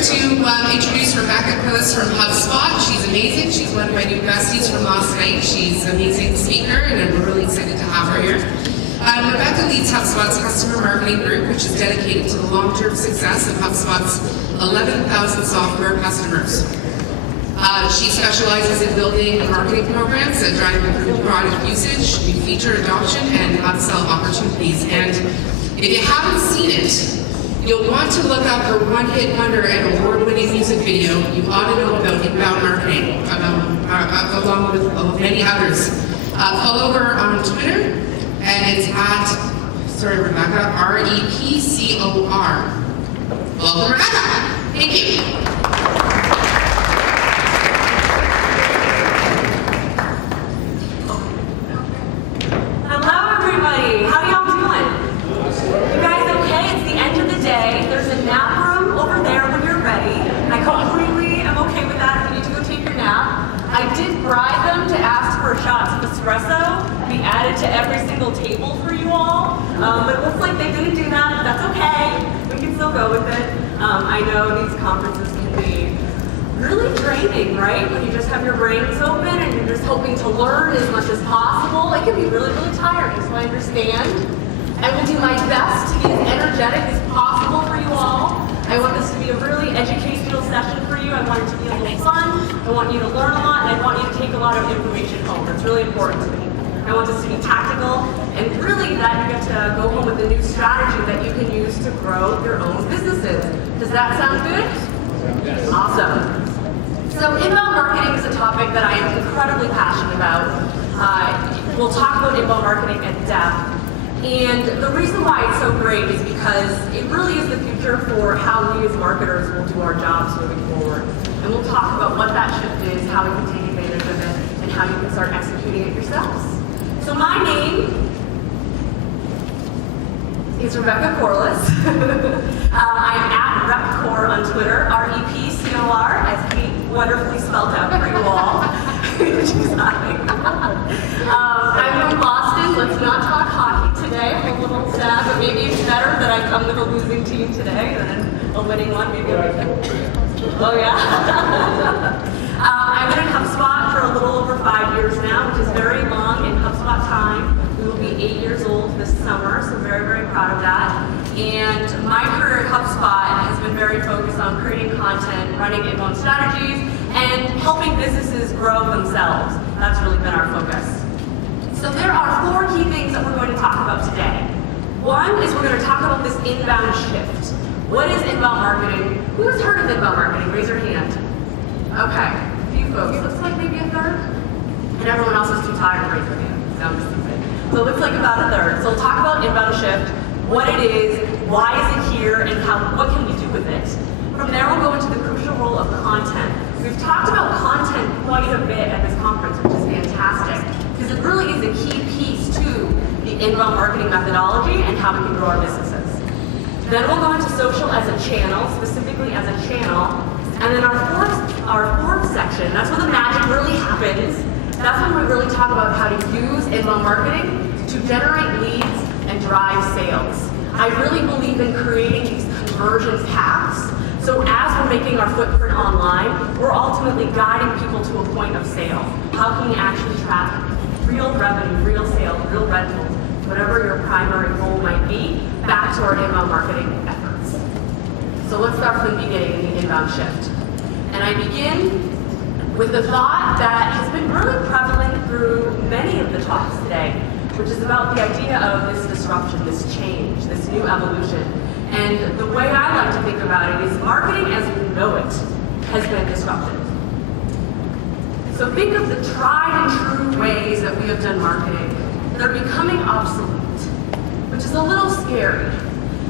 to introduce Rebecca Corliss from HubSpot. She's amazing. She's one of my new besties from last night. She's an amazing speaker, and we're really excited to have her here. Rebecca leads HubSpot's customer marketing group, which is dedicated to the long-term success of HubSpot's 11,000 software customers. She specializes in building marketing programs that drive improved product usage, new feature adoption, and upsell opportunities. And if you haven't seen it, you'll want to look up her one-hit wonder and award-winning music video. You ought to know about inbound marketing, along with many others. Follow her on Twitter, and it's at, sorry Rebecca, REPCOR. Welcome Rebecca. Thank you. Espresso be added to every single table for you all, but it looks like they didn't do that, but that's okay. We can still go with it. I know these conferences can be really draining, right? When you just have your brains open and you're just hoping to learn as much as possible. It can be really, really tiring, so I understand. I will do my best to be as energetic as possible for you all. I want this to be a really educational session for you. I want it to be a little fun. I want you to learn a lot, and I want you to take a lot of information home. That's really important to me. I want this to be tactical, and really that you get to go home with a new strategy that you can use to grow your own businesses. Does that sound good? Yes. Awesome. So inbound marketing is a topic that I am incredibly passionate about. We'll talk about inbound marketing at depth. And the reason why it's so great is because it really is the future for how we as marketers will do our jobs moving forward. And we'll talk about what that shift is, how we can take advantage of it, and how you can start executing it yourselves. So my name is Rebecca Corliss. I am at RepCor on Twitter, REPCOR, as Kate wonderfully spelled out for you all. She's laughing. I'm from Boston. Let's not talk hockey today. I'm a little sad, but maybe it's better that I come with a losing team today than a winning one. Maybe I'll be Oh yeah? I've been in HubSpot for a little over 5 years now, which is very long in HubSpot time. We will be 8 years old this summer, so very, very proud of that. And my career at HubSpot has been very focused on creating content, running inbound strategies, and helping businesses grow themselves. That's really been our focus. So there are 4 key things that we're going to talk about today. One is we're going to talk about this inbound shift. What is inbound marketing? Who has heard of inbound marketing? Raise your hand. Okay, a few folks. Looks like maybe a third. And everyone else is too tired to raise their hand. So I'm just kidding. So it looks like about a third. So we'll talk about inbound shift, what it is, why is it here, and what can we do with it. From there, we'll go into the crucial role of content. We've talked about content quite a bit at this conference, which is fantastic, because it really is a key piece to the inbound marketing methodology and how we can grow our businesses. Then we'll go into social as a channel, specifically as a channel. And then our fourth section, that's where the magic really happens. That's when we really talk about how to use inbound marketing to generate leads and drive sales. I really believe in creating these conversion paths. So as we're making our footprint online, we're ultimately guiding people to a point of sale. How can we actually track real revenue, real sales, real rentals, whatever your primary goal might be, back to our inbound marketing efforts. So let's start from the beginning, the inbound shift. And I begin with the thought that has been really prevalent through many of the talks today, which is about the idea of this disruption, this change, this new evolution. And the way I like to think about it is marketing as we know it has been disrupted. So think of the tried and true ways that we have done marketing. They're becoming obsolete, which is a little scary.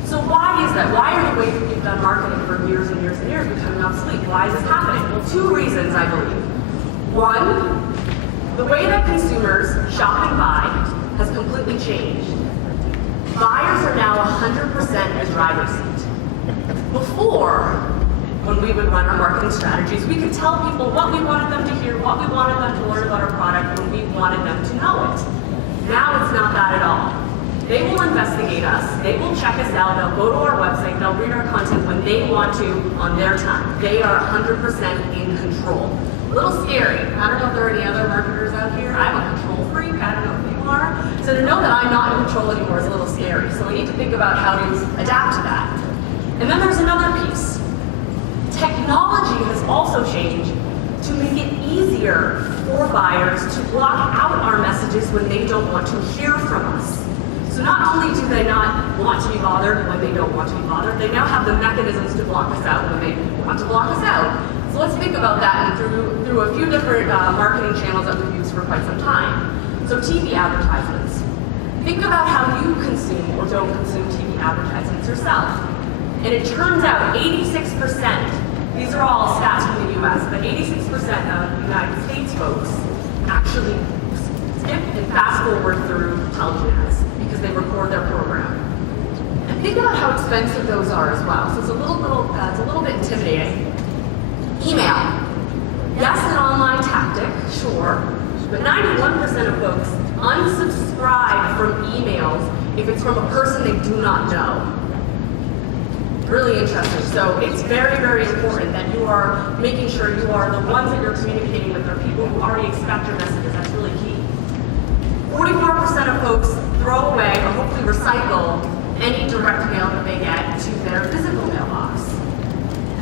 So why is that? Why are the ways that we've done marketing for years and years and years becoming obsolete? Why is this happening? Well, 2 reasons, I believe. One, the way that consumers shop and buy has completely changed. Buyers are now 100% in the driver's seat. Before, when we would run our marketing strategies, we could tell people what we wanted them to hear, what we wanted them to learn about our product, when we wanted them to know it. Now it's not that at all. They will invest investigate us, they will check us out, they'll go to our website, they'll read our content when they want to on their time. They are 100% in control. A little scary. I don't know if there are any other marketers out here. I'm a control freak. I don't know if you are. So to know that I'm not in control anymore is a little scary. So we need to think about how to adapt to that. And then there's another piece. Technology has also changed to make it easier for buyers to block out our messages when they don't want to hear from us. So not only do they not want to be bothered when they don't want to be bothered, they now have the mechanisms to block us out when they want to block us out. So let's think about that and through a few different marketing channels that we've used for quite some time. So TV advertisements. Think about how you consume or don't consume TV advertisements yourself. And it turns out 86%, these are all stats from the US, but 86% of United States folks actually skip and fast forward through television ads because they record their program. And think about how expensive those are as well. So it's a little bit intimidating. Email. Yes, an online tactic, sure, but 91% of folks unsubscribe from emails if it's from a person they do not know. Really interesting. So it's very, very important that you are making sure you are the ones that you're communicating with are people who already expect your messages. That's really key. 44% of folks throw away or hopefully recycle any direct mail that they get to their physical mailbox.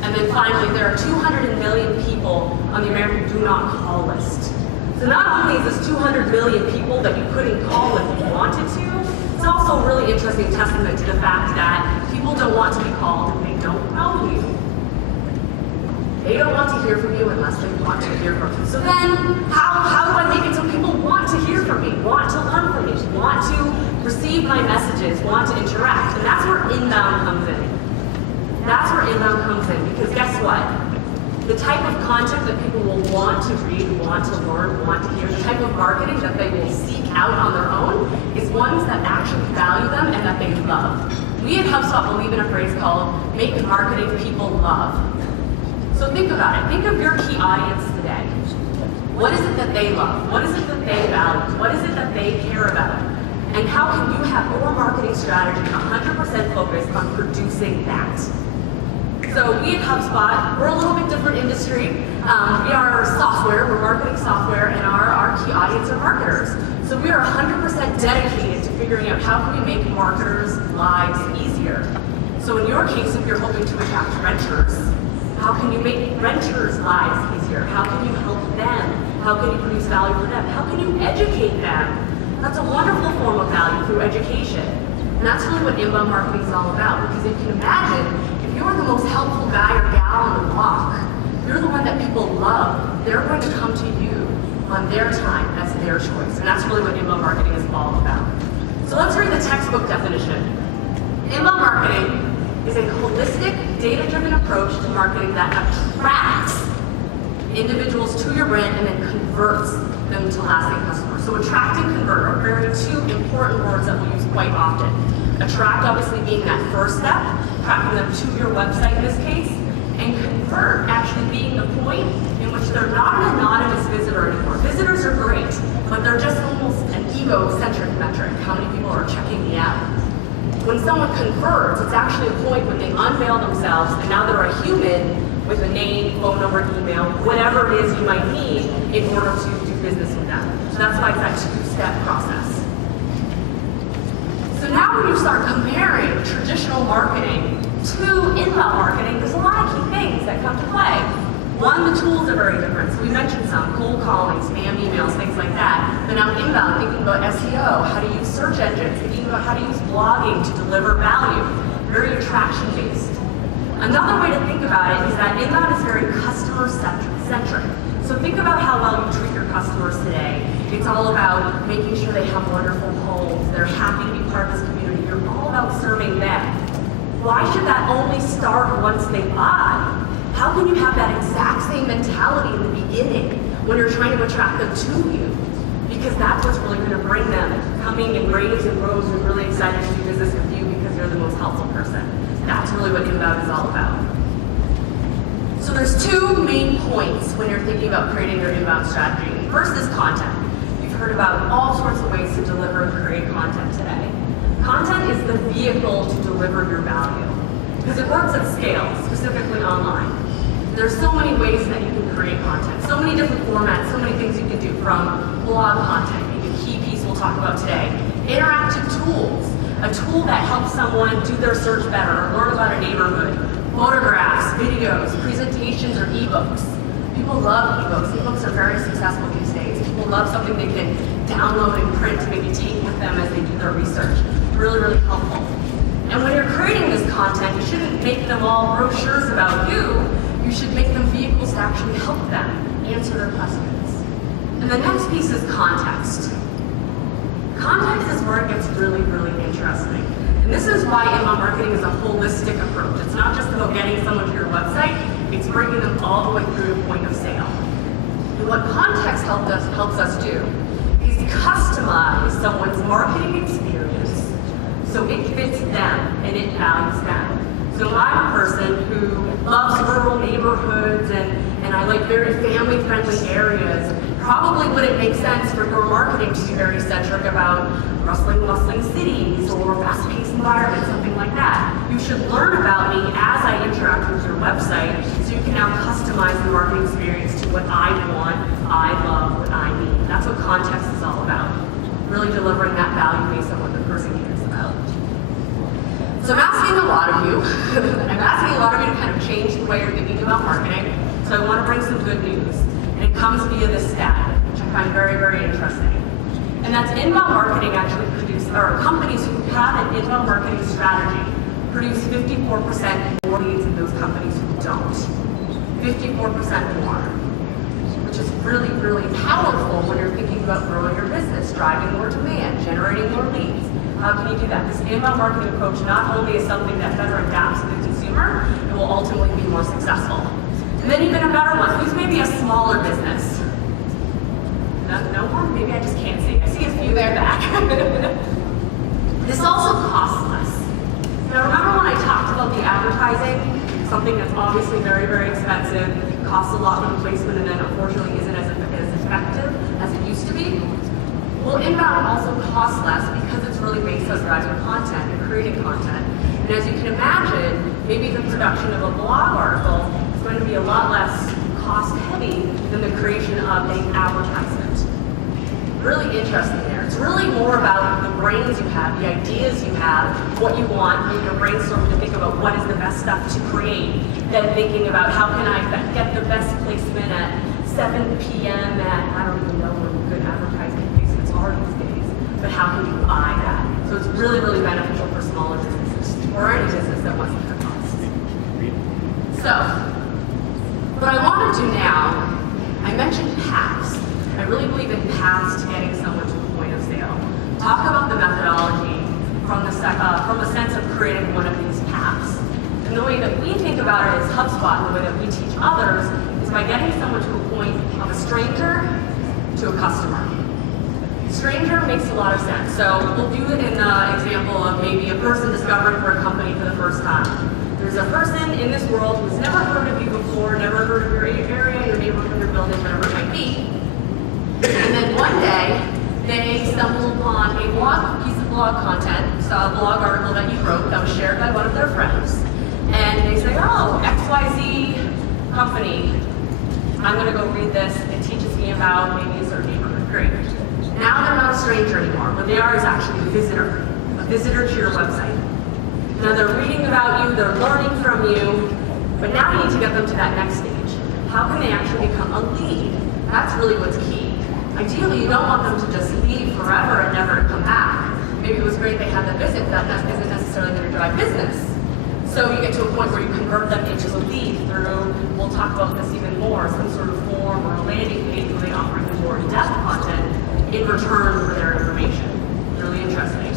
And then finally, there are 200 million people on the American Do Not Call list. So not only is this 200 million people that you couldn't call if you wanted to, it's also a really interesting testament to the fact that people don't want to be called if they don't know you. They don't want to hear from you unless they want to hear from you. So then, how do I make it so people want to hear from me, want to learn from me, want to receive my messages, want to interact? And that's where inbound comes in. That's where inbound comes in, because guess what? The type of content that people will want to read, want to learn, want to hear, the type of marketing that they will seek out on their own is ones that actually value them and that they love. We at HubSpot believe in a phrase called make marketing people love. So think about it. Think of your key audience today. What is it that they love? What is it that they value? What is it that they care about? And how can you have your marketing strategy 100% focused on producing that? So we at HubSpot, we're a little bit different industry. We are software, we're marketing software, and our key audience are marketers. So we are 100% dedicated to figuring out how can we make marketers' lives easier. So in your case, if you're hoping to attract renters, how can you make renters' lives easier? How can you help them? How can you produce value for them? How can you educate them? That's a wonderful form of value through education. And that's really what inbound marketing is all about, because if you can imagine, if you're the most helpful guy or gal on the block, you're the one that people love, they're going to come to you on their time. That's their choice. And that's really what inbound marketing is all about. So let's read the textbook definition. Inbound marketing is a holistic, data-driven approach to marketing that attracts individuals to your brand and then converts them to lasting customers. So attract and convert are very two important words that we'll use quite often. Attract obviously being that first step, attracting them to your website in this case, and convert actually being the point in which they're not an anonymous visitor anymore. Visitors are great, but they're just almost an ego-centric metric. How many people are checking me out? When someone converts, it's actually a point when they unveil themselves and now they're a human with a name, phone number, email, whatever it is you might need in order to do business with them. So that's why it's that two-step process. So now when you start comparing traditional marketing to inbound marketing, there's a lot of key things that come to play. One, the tools are very different. So we mentioned some, cold calling, spam emails, things like that. But now inbound, thinking about SEO, how to use search engines, thinking about how to use blogging to deliver value, very attraction-based. Another way to think about it is that inbound is very customer-centric. So think about how well you treat your customers today. It's all about making sure they have wonderful homes, they're happy to be part of this community. You're all about serving them. Why should that only start once they buy? How can you have that exact same mentality in the beginning when you're trying to attract them to you? Because that's what's really going to bring them coming in waves and rows and really excited to do business with you because you're the most helpful person. That's really what inbound is all about. So there's two main points when you're thinking about creating your inbound strategy. First is content. You've heard about all sorts of ways to deliver and create content today. Content is the vehicle to deliver your value. Because it works at scale, specifically online. There's so many ways that you can create content, so many different formats, so many things you can do, from blog content, maybe a key piece we'll talk about today, interactive tools, a tool that helps someone do their search better, or learn about a neighborhood, photographs, videos, presentations, or ebooks. People love ebooks. Ebooks are very successful these days. People love something they can download and print to maybe take with them as they do their research. Really, really helpful. And when you're creating this content, you shouldn't make them all brochures about you. You should make them vehicles to actually help them answer their questions. And the next piece is context. Context is where it gets really, really interesting. And this is why inbound marketing is a holistic approach. It's not just about getting someone to your website, it's bringing them all the way through to point of sale. And what context helps us do is customize someone's marketing experience so it fits them and it values them. So I'm a person who loves rural neighborhoods and I like very family-friendly areas. Probably wouldn't make sense for your marketing to be very centric about bustling cities or fast-paced environments, something like that. You should learn about me as I interact with your website so you can now customize the marketing experience to what I want, I love, what I need. That's what context is all about. Really delivering that value based on what the person cares about. So I'm asking a lot of you to kind of change the way you're thinking about marketing. So I want to bring some good news. And it comes via this stat, which I find very, very interesting. And that's inbound marketing actually companies who have an inbound marketing strategy produce 54% more leads than those companies who don't. 54% more. Which is really, really powerful when you're thinking about growing your business, driving more demand, generating more leads. How can you do that? This inbound marketing approach not only is something that better adapts to the consumer, it will ultimately be more successful. And then even a better one, who's maybe a smaller business? No one? Maybe I just can't see. I see a few there back. This also costs less. Now remember when I talked about the advertising, something that's obviously very, very expensive, costs a lot for the placement, and then unfortunately isn't as effective as it used to be? Well, inbound also costs less because it's really based on driving content and creating content. And as you can imagine, maybe the production of a blog article is going to be a lot less cost heavy than the creation of an advertisement. Really interesting there. It's really more about the brains you have, the ideas you have, what you want, when you're brainstorming to think about what is the best stuff to create, than thinking about how can I get the best placement at 7 p.m. at, I don't even know when good advertising placements are these days, but how can you buy that? So it's really, really beneficial for smaller businesses, or any business that wants to cut costs. So, what I want to do now, I mentioned paths. I really believe in paths to getting someone to the point of sale. Talk about the methodology from the sense of creating one of these paths. And the way that we think about it as HubSpot, the way that we teach others, is by getting someone to a point of a stranger to a customer. Stranger makes a lot of sense. So we'll do it in the example of maybe a person discovering for a company for the first time. There's a person in this world who's never heard of you before, never heard of your area, your neighborhood, your building, whatever it might be. And then one day, they stumble upon a piece of blog content, saw a blog article that you wrote that was shared by one of their friends. And they say, oh, XYZ company, I'm going to go read this. It teaches me about maybe a certain neighborhood. Great. Now they're not a stranger anymore. What they are is actually a visitor to your website. Now they're reading about you, they're learning from you, but now you need to get them to that next stage. How can they actually become a lead? That's really what's key. Ideally, you don't want them to just leave forever and never come back. Maybe it was great they had the visit, but that isn't necessarily going to drive business. So you get to a point where you convert them into a lead through, we'll talk about this even more, some sort of form or a landing page where they offer you more in-depth content in return for their information. Really interesting.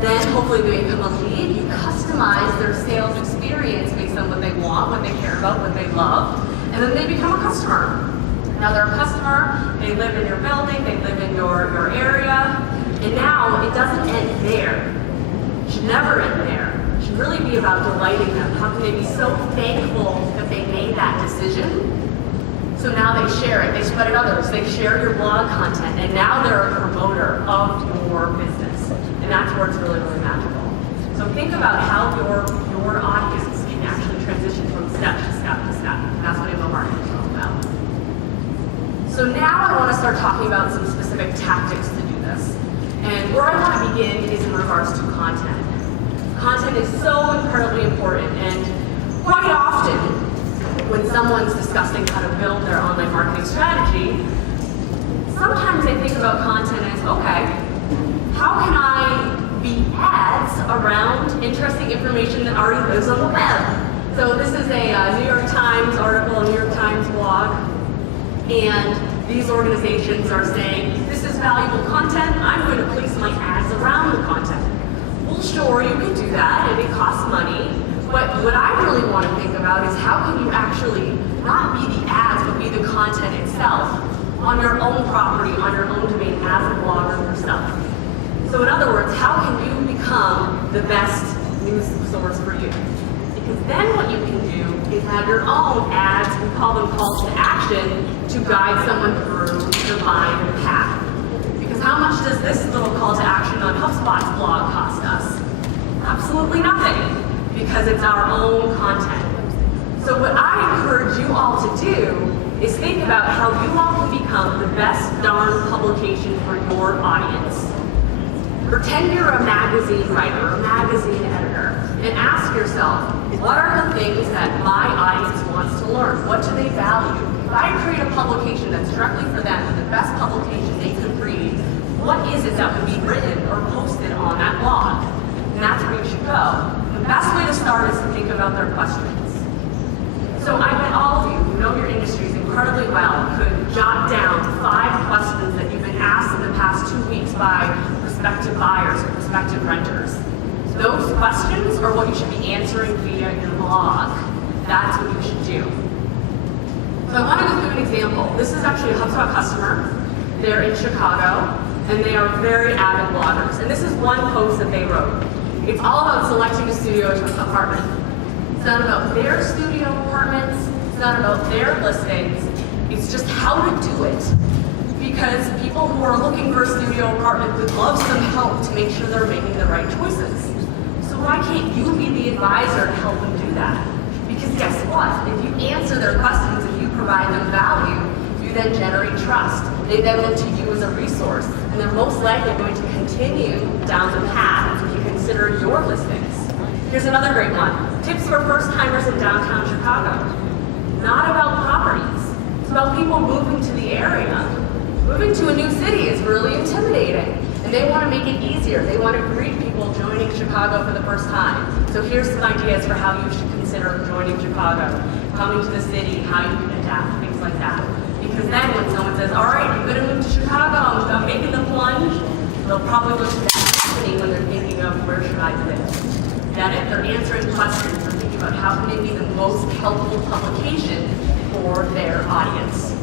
Then hopefully they become a lead. You customize their sales experience based on what they want, what they care about, what they love, and then they become a customer. Now they're a customer, they live in your building, they live in your area, and now it doesn't end there. It should never end there. It should really be about delighting them. How can they be so thankful that they made that decision? So now they share it, they spread it others, they share your blog content, and now they're a promoter of your business. And that's where it's really, really magical. about how your audience can actually transition from step to step to step. That's what email marketing is all about. So now I want to start talking about some specific tactics to do this. And where I want to begin is in regards to content. Content is so incredibly important, and quite often when someone's discussing how to build their online marketing strategy, sometimes they think about content as, okay, how can I be ads around interesting information that already lives on the web? So this is a New York Times article, a New York Times blog, and these organizations are saying, this is valuable content, I'm going to place my ads around the content. Well, sure, you can do that, and it costs money, but what I really want to think about is how can you actually not be the ads, but be the content itself on your own property, on your own domain as a blogger yourself. So in other words, how can you become the best news source for you? Because then what you can do is have your own ads, we call them calls to action, to guide someone through the buying path. Because how much does this little call to action on HubSpot's blog cost us? Absolutely nothing, because it's our own content. So what I encourage you all to do is think about how you all can become the best darn publication for your audience. Pretend you're a magazine writer, a magazine editor, and ask yourself, what are the things that my audience wants to learn? What do they value? If I create a publication that's directly for them, the best publication they could read, what is it that would be written or posted on that blog? And that's where you should go. The best way to start is to think about their questions. So I bet all of you who know your industries incredibly well could jot down 5 questions that you've been asked in the past 2 weeks by prospective buyers or prospective renters. Those questions are what you should be answering via your blog. That's what you should do. So I want to go through an example. This is actually a HubSpot customer. They're in Chicago, and they are very avid bloggers. And this is one post that they wrote. It's all about selecting a studio apartment. It's not about their studio apartments. It's not about their listings. It's just how to do it. Because people who are looking for a studio apartment would love some help to make sure they're making the right choices. So why can't you be the advisor to help them do that? Because guess what? If you answer their questions, if you provide them value, you then generate trust. They then look to you as a resource, and they're most likely going to continue down the path if you consider your listings. Here's another great one. Tips for first-timers in downtown Chicago. Not about properties. It's about people moving to the area. Moving to a new city is really intimidating, and they want to make it easier. They want to greet people joining Chicago for the first time. So here's some ideas for how you should consider joining Chicago, coming to the city, how you can adapt, things like that. Because then when someone says, all right, I'm going to move to Chicago, I'm making the plunge, they'll probably look to that company when they're thinking of where should I live. Get it? They're answering questions. They're thinking about how can they be the most helpful publication for their audience.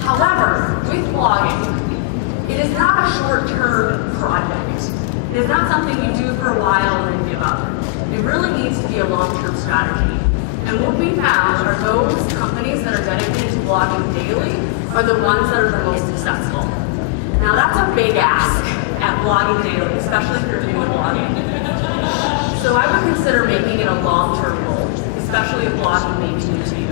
However, with blogging, it is not a short-term project. It is not something you do for a while and then give up. It really needs to be a long-term strategy. And what we found are those companies that are dedicated to blogging daily are the ones that are the most successful. Now that's a big ask at blogging daily, especially if you're doing blogging. So I would consider making it a long-term goal, especially if blogging may be new to you.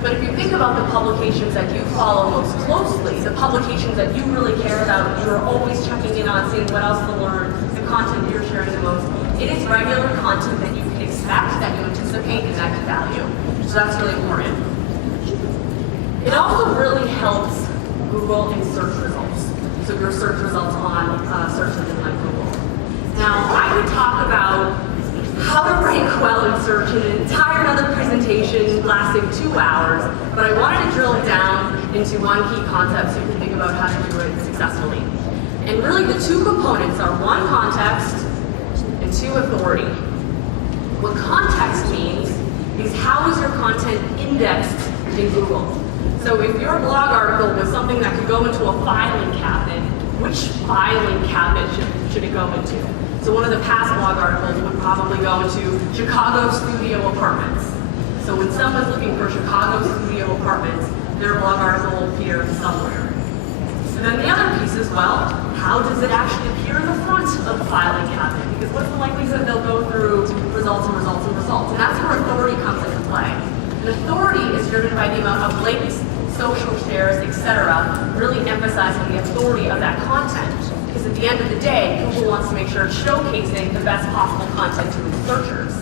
But if you think about the publications that you follow most closely, the publications that you really care about, you're always checking in on, seeing what else to learn, the content you're sharing the most, it is regular content that you can expect, that you anticipate, and that can value. So that's really important. It also really helps Google in search results. So your search results on search engine like Google. Now, I could talk about how to rank well in search in an entire other presentation lasting 2 hours, but I wanted to drill down into one key concept so you can think about how to do it successfully. And really the 2 components are 1, context, and 2, authority. What context means is how is your content indexed in Google? So if your blog article was something that could go into a filing cabinet, which filing cabinet should it go into? So one of the past blog articles would probably go into Chicago studio apartments. So when someone's looking for Chicago studio apartments, their blog article will appear somewhere. And then the other piece is, well, how does it actually appear in the front of the filing cabinet? Because what's the likelihood they'll go through results and results and results? And that's where authority comes into play. And authority is driven by the amount of links, social shares, etc., really emphasizing the authority of that content. Because at the end of the day, Google wants to make sure it's showcasing the best possible content to its searchers.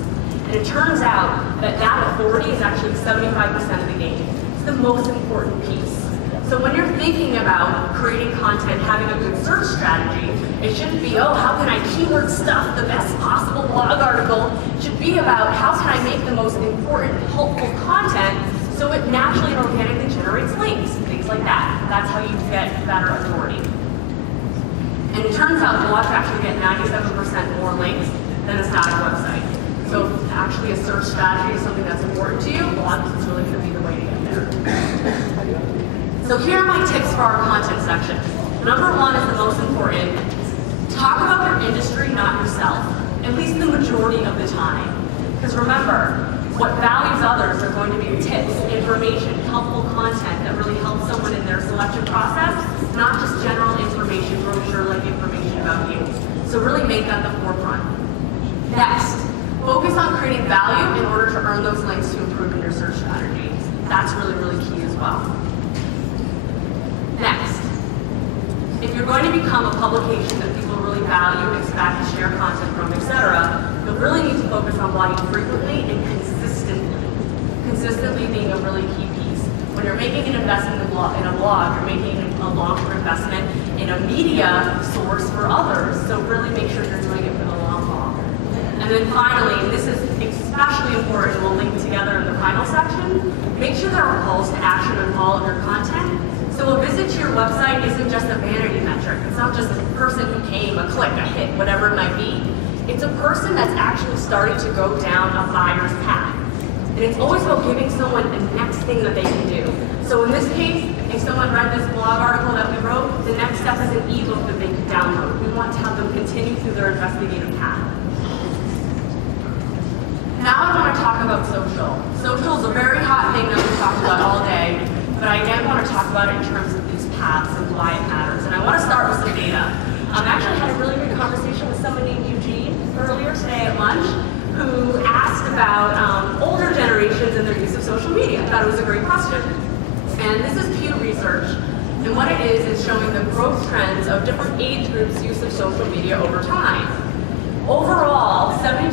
And it turns out that that authority is actually 75% of the game. It's the most important piece. So when you're thinking about creating content, having a good search strategy, it shouldn't be, oh, how can I keyword stuff the best possible blog article? It should be about how can I make the most important, helpful content so it naturally and organically generates links, things like that. That's how you get better authority. And it turns out blogs actually get 97% more links than a static website. So if actually a search strategy is something that's important to you, blogs is really going to be the way to get there. So here are my tips for our content section. Number one is the most important. Talk about your industry, not yourself, at least the majority of the time. Because remember, what values others are going to be tips, information, helpful content that really helps someone in their selection process, not just general information, brochure-like information about you. So really make that the forefront. Next, focus on creating value in order to earn those links to improve in your search strategy. That's really, really key as well. Next, if you're going to become a publication that people really value, expect to share content from, etc., you'll really need to focus on blogging frequently and consistently. Consistently being a really key piece. When you're making an investment in a blog, you're making a long-term investment in a media source for others. So really make sure you're doing it for the long haul. And then finally, and this is especially important, we'll link together in the final section, make sure there are calls to action in all of your content. So a visit to your website isn't just a vanity metric. It's not just a person who came, a click, a hit, whatever it might be. It's a person that's actually starting to go down a buyer's path. And it's always about giving someone the next thing that they can do. So in this case, if someone read this blog article that we wrote, the next step is an ebook that they can download. We want to have them continue through their investigative path. Now I want to talk about social. Social is a very hot thing that we talk about all day. But I again want to talk about it in terms of these paths and why it matters. And I want to start with some data. I actually had a really good conversation with someone named Eugene earlier today at lunch who asked about older generations and their use of social media. I thought it was a great question. And this is Pew Research. And what it is showing the growth trends of different age groups' use of social media over time. Overall, 72%,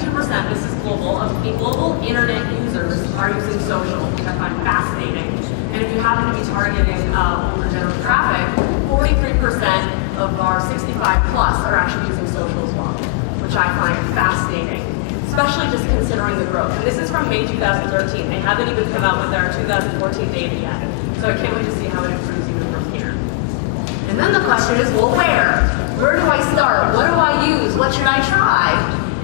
this is global, of global internet users are using social, which I find fascinating. And if you happen to be targeting older demographic, 43% of our 65 plus are actually using social as well, which I find fascinating, especially just considering the growth. And this is from May 2013. They haven't even come out with their 2014 data yet. So I can't wait to see how it improves even from here. And then the question is, well, where? Where do I start? What do I use? What should I try?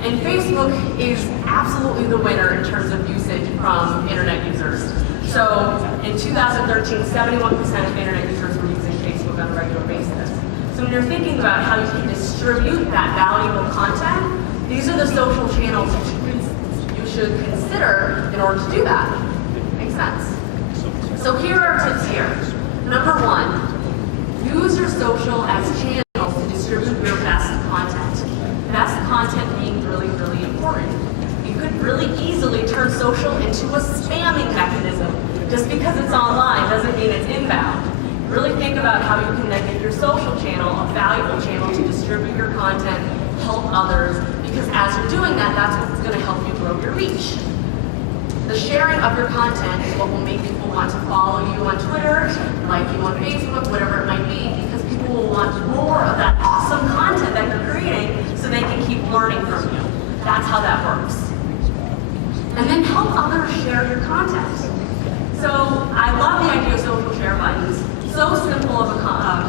And Facebook is absolutely the winner in terms of usage from internet users. So in 2013, 71% of internet users were using Facebook on a regular basis. So when you're thinking about how you can distribute that valuable content, these are the social channels you should consider in order to do that. Makes sense? So here are our tips here. Number one, use your social as channels to distribute your best content. Best content being really, really important. You could really easily turn social into a spamming mechanism. Just because it's online doesn't mean it's inbound. Really think about how you can then make your social channel a valuable channel to distribute your content, help others, because as you're doing that, that's what's going to help you grow your reach. The sharing of your content is what will make people want to follow you on Twitter, like you on Facebook, whatever it might be, because people will want more of that awesome content that you're creating so they can keep learning from you. That's how that works. And then help others share your content. So I love the idea of social share buttons. So simple of a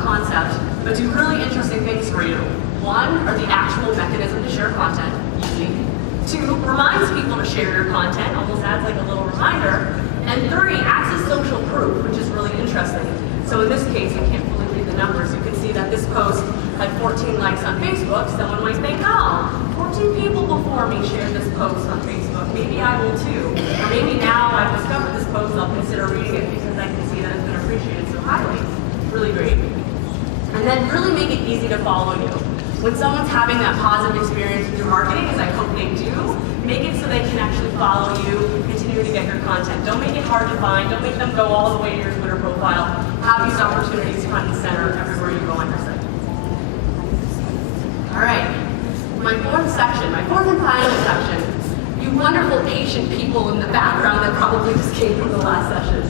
concept, but do really interesting things for you. One, are the actual mechanism to share content, easy. Two, reminds people to share your content, almost adds like a little reminder. And three, acts as social proof, which is really interesting. So in this case, I can't fully read the numbers. You can see that this post had 14 likes on Facebook. Someone might think, oh, 14 people before me shared this post on Facebook. Maybe I will too. Or maybe now I've discovered this post, I'll consider reading it because I can see that it's been appreciated so highly. Really great. And then really make it easy to follow you. When someone's having that positive experience with your marketing, as I hope they do, make it so they can actually follow you, continue to get your content. Don't make it hard to find. Don't make them go all the way to your Twitter profile. Have these opportunities front and center everywhere you go on your site. All right, my fourth and final section. You wonderful patient people in the background that probably just came from the last session.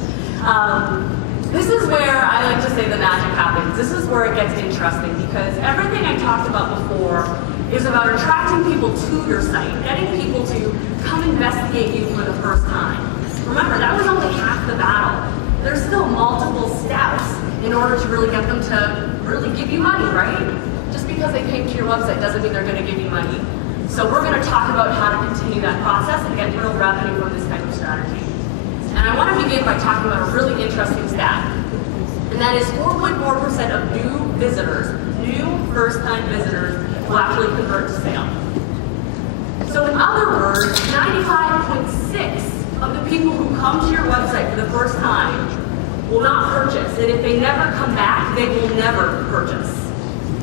This is where I like to say the magic happens. This is where it gets interesting because everything I talked about before is about attracting people to your site, getting people to come investigate you for the first time. Remember, that was only half the battle. There's still multiple steps in order to really get them to really give you money, right? Just because they came to your website doesn't mean they're going to give you money. So we're going to talk about how to continue that process and get real revenue from this type of strategy. And I want to begin by talking about a really interesting stat. And that is 4.4% of new visitors, new first-time visitors, will actually convert to sale. So in other words, 95.6% of the people who come to your website for the first time will not purchase. And if they never come back, they will never purchase.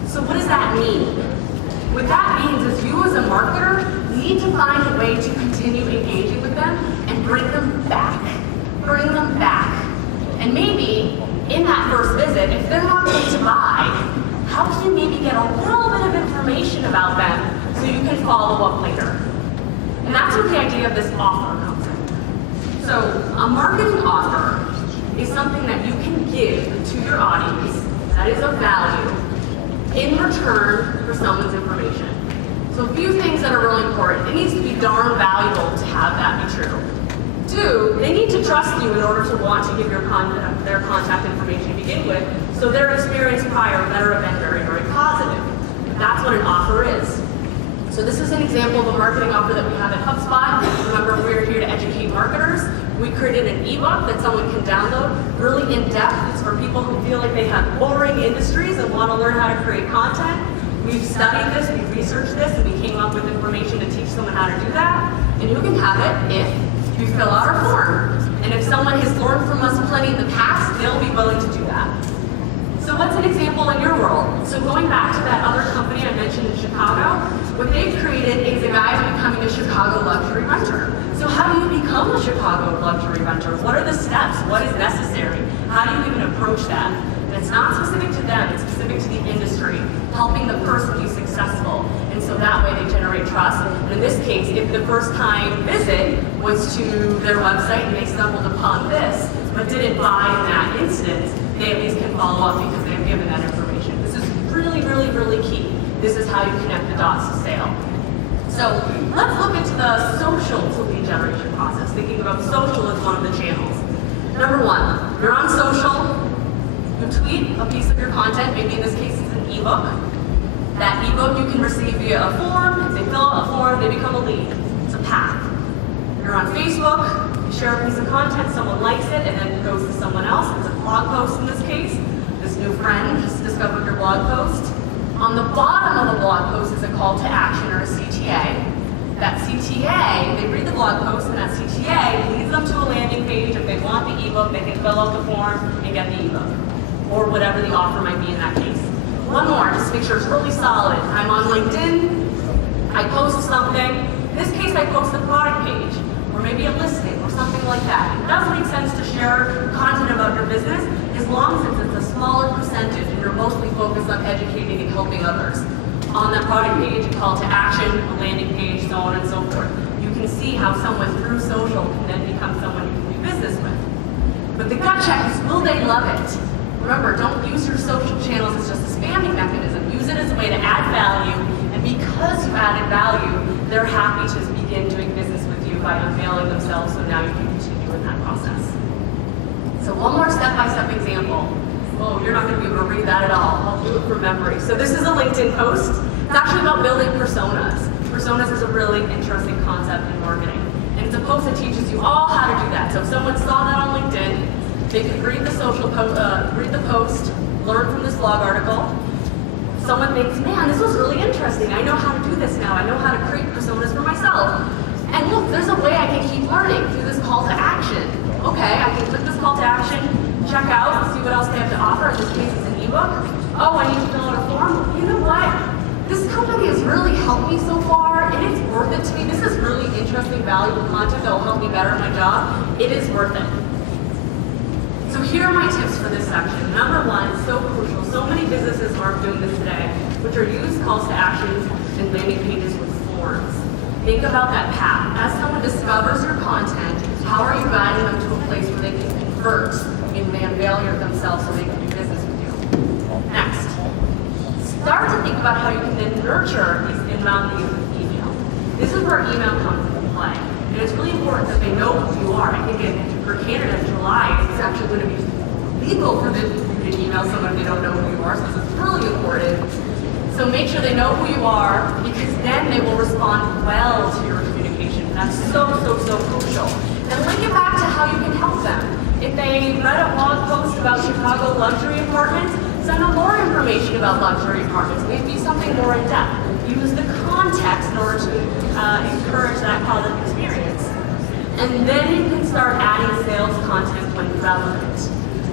So what does that mean? What that means is you as a marketer need to find a way to continue engaging with them and bring them back. Bring them back. And maybe in that first visit, if they're not going to buy, how can you maybe get a little bit of information about them so you can follow up later? And that's where the idea of this offer comes in. So a marketing offer is something that you can give to your audience that is of value in return for someone's information. So a few things that are really important. It needs to be darn valuable to have that be true. Two, they need to trust you in order to want to give their contact information to begin with, so their experience prior better have been very, very positive. That's what an offer is. So this is an example of a marketing offer that we have at HubSpot. Remember, we're here to educate marketers. We created an ebook that someone can download, really in-depth. It's for people who feel like they have boring industries and want to learn how to create content. We've studied this, we've researched this, and we came up with information to teach someone how to do that. And you can have it if you fill out our form. And if someone has learned from us plenty in the past, they'll be willing to do that. So what's an example in your world? So going back to that other company I mentioned in Chicago, what they've created is a guide to becoming a Chicago luxury renter. So how do you become a Chicago luxury renter? What are the steps? What is necessary? How do you even approach that? And it's not specific to them, it's specific to the industry, helping the person be successful. And so that way they generate trust. And in this case, if the first time visit was to their website and they stumbled upon this, but didn't buy in that instance, they at least can follow up because they've given that information. This is really, really, really key. This is how you connect the dots to sale. So let's look into the social to lead generation process, thinking about social as one of the channels. Number one, you're on social, you tweet a piece of your content, maybe in this case it's an ebook. That ebook you can receive via a form. If they fill out a form, they become a lead. It's a path. You're on Facebook, you share a piece of content, someone likes it, and then it goes to someone else. It's a blog post in this case. This new friend just discovered your blog post. On the bottom of the blog post is a call to action or a CTA. That CTA, they read the blog post, and that CTA leads them to a landing page. If they want the ebook, they can fill out the form and get the ebook, or whatever the offer might be in that case. One more, just to make sure it's really solid. I'm on LinkedIn, I post something. In this case, I post the product page, or maybe a listing, or something like that. It does make sense to share content about your business, as long as it's a smaller percentage and you're mostly focused on educating and helping others. On that product page, a call to action, a landing page, so on and so forth. You can see how someone through social can then become someone you can do business with. But the gut check is, will they love it? Remember, don't use your social channels as just a spamming mechanism. Use it as a way to add value, and because you added value, they're happy to begin doing business with you by unveiling themselves, so now you can continue in that process. So one more step-by-step example. Oh, you're not going to be able to read that at all. I'll do it from memory. So this is a LinkedIn post. It's actually about building personas. Personas is a really interesting concept in marketing. And it's a post that teaches you all how to do that. So if someone saw that on LinkedIn, they could read the read the post, learn from this blog article. Someone thinks, man, this was really interesting. I know how to do this now. I know how to create personas for myself. And look, there's a way I can keep learning through this call to action. Okay, I can click this call to action, check out, see what else they have to offer. In this case, it's an ebook. oh, I need to fill out a form. You know what? This company has really helped me so far, and it's worth it to me. This is really interesting, valuable content that will help me better at my job. It is worth it. So here are my tips for this section. Number one, so crucial. So many businesses aren't doing this today, which are use calls to actions and landing pages with forms. Think about that path. As someone discovers your content, how are you guiding them to a place where they can convert and unveil themselves so they can do business with you? Next, start to think about how you can then nurture these inbound leads with email. This is where email comes into play. And it's really important that they know who you are. I think for Canada in July, it's actually going to be legal for them to email someone if they don't know who you are, so this is really important. So make sure they know who you are, because then they will respond well to your communication. That's so crucial. And link it back to how you can help them. If they read a blog post about Chicago luxury apartments, send them more information about luxury apartments. Maybe something more in depth. Use the context in order to encourage that positive experience. And then you can start adding sales content when relevant.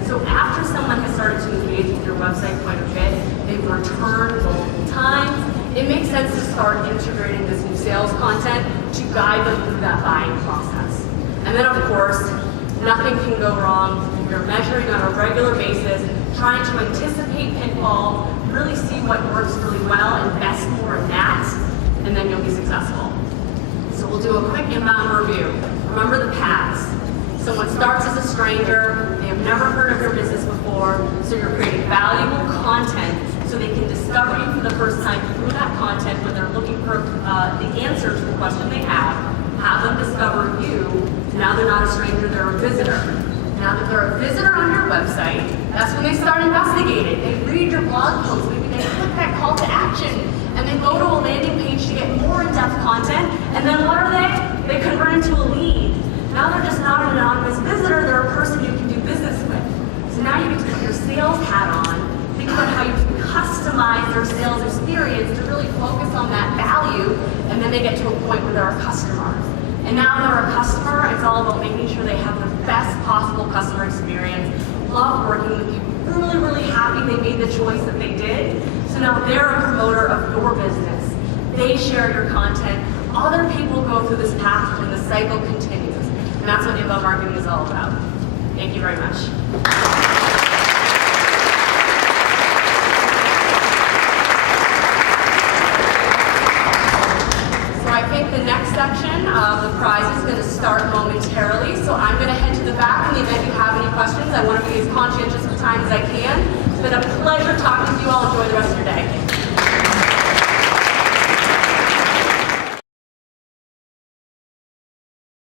So after someone has started to engage with your website quite a bit, they've returned multiple times, it makes sense to start integrating this new sales content to guide them through that buying process. And then of course, nothing can go wrong. You're measuring on a regular basis, trying to anticipate pitfalls, really see what works really well, invest more in that, and then you'll be successful. So we'll do a quick inbound review. Remember the paths. Someone starts as a stranger, they have never heard of your business before, so you're creating valuable content so they can discover you for the first time through that content when they're looking for the answer to the question they have them discover you. Now they're not a stranger, they're a visitor. Now that they're a visitor on your website, that's when they start investigating. They read your blog post, maybe they click that call to action, and they go to a landing page to get more in-depth content, and then what are they? They convert into a lead. Now they're just not an anonymous visitor, they're a person you can do business with. So now you get to put your sales hat on, think about how you can customize their sales experience to really focus on that value, and then they get to a point where they're a customer. And now they're a customer, it's all about making sure they have the best possible customer experience, love working with you, really happy they made the choice that they did. So now they're a promoter of your business. They share your content. Other people go through this path and the cycle continues. And that's what inbound marketing is all about. Thank you very much. I think the next section of the prize is going to start momentarily, so I'm going to head to the back in the event you have any questions. I want to be as conscientious of time as I can. It's been a pleasure talking to you all. Enjoy the rest of your day.